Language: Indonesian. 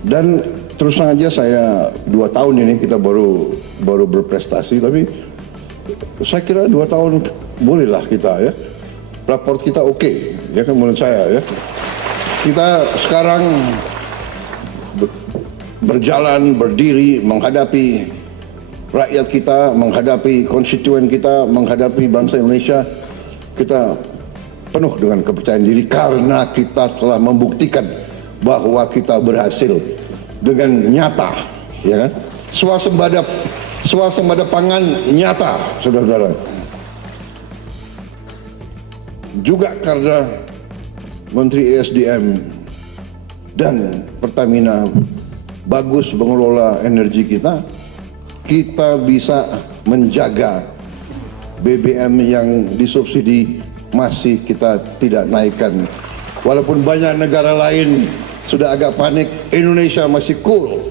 Dan terus saja saya 2 tahun ini kita baru berprestasi, tapi saya kira 2 tahun bolehlah kita ya. Raport kita oke, ya kan menurut saya ya. Kita sekarang berjalan, berdiri, menghadapi rakyat kita, menghadapi konstituen kita, menghadapi bangsa Indonesia. Kita penuh dengan kepercayaan diri karena kita telah membuktikan bahwa kita berhasil dengan nyata, ya kan? Swasembada pangan nyata, saudara-saudara. Juga karena Menteri ESDM dan Pertamina bagus mengelola energi kita, kita bisa menjaga BBM yang disubsidi masih kita tidak naikkan. Walaupun banyak negara lain sudah agak panik, Indonesia masih cool.